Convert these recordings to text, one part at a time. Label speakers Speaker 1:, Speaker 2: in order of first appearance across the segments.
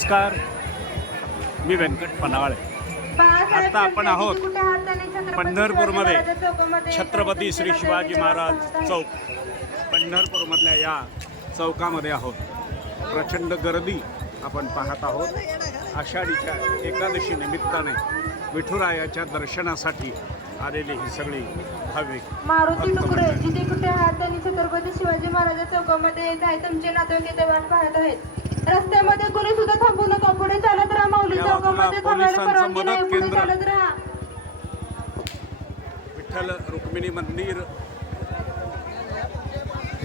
Speaker 1: नमस्कार. मी व्यंकट पन्हाळे
Speaker 2: आता आपण आहोत
Speaker 1: पंढरपूरमध्ये छत्रपती श्री शिवाजी महाराज चौक. पंढरपूरमधल्या या चौकामध्ये आहोत. प्रचंड गर्दी आपण पाहत आहोत. आषाढीच्या एकादशी निमित्ताने विठुरायाच्या दर्शनासाठी आलेली ही सगळी भाविक
Speaker 2: मारुती
Speaker 1: मंडळी.
Speaker 2: जिथे कुठे आहात त्यांनी छत्रपती शिवाजी महाराज चौकामध्ये येत आहे तुमचे नातेवाईक इथे वाट पाहत आहेत. रस्त्यामध्ये कोणी
Speaker 1: या बाजूला पोलिसांचं मदत केंद्र. विठ्ठल रुक्मिणी मंदिर.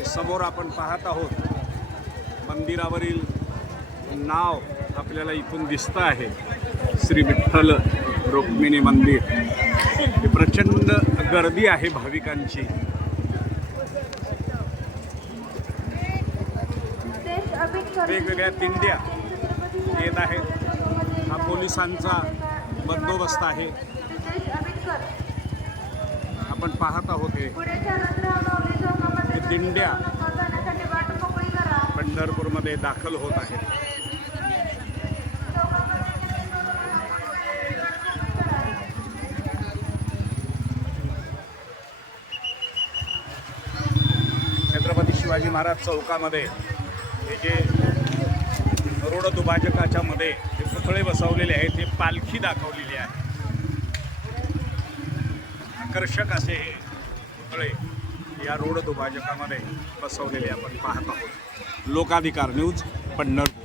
Speaker 1: समोर आपण पाहत आहोत. मंदिरावरील नाव आपल्याला इथून दिसतं आहे. श्री विठ्ठल रुक्मिणी मंदिर. हे प्रचंड गर्दी आहे भाविकांची. वेगवेगळ्या दिंड्या येत आहेत. हा पोलिसांचा बंदोबस्त आहे. आपण पाहत आहोत हे. दिंड्या पंढरपूरमध्ये दाखल होत आहेत. छत्रपती शिवाजी महाराज चौकामध्ये हे जे रोड दुभाजकाच्या मध्ये जे पुतळे बसवलेले आहेत ते पालखी दाखवलेली आहे. आकर्षक असे हे पुतळे या रोड दुभाजकामध्ये बसवलेले आपण पाहत आहोत. लोकाधिकार न्यूज पंढरपूर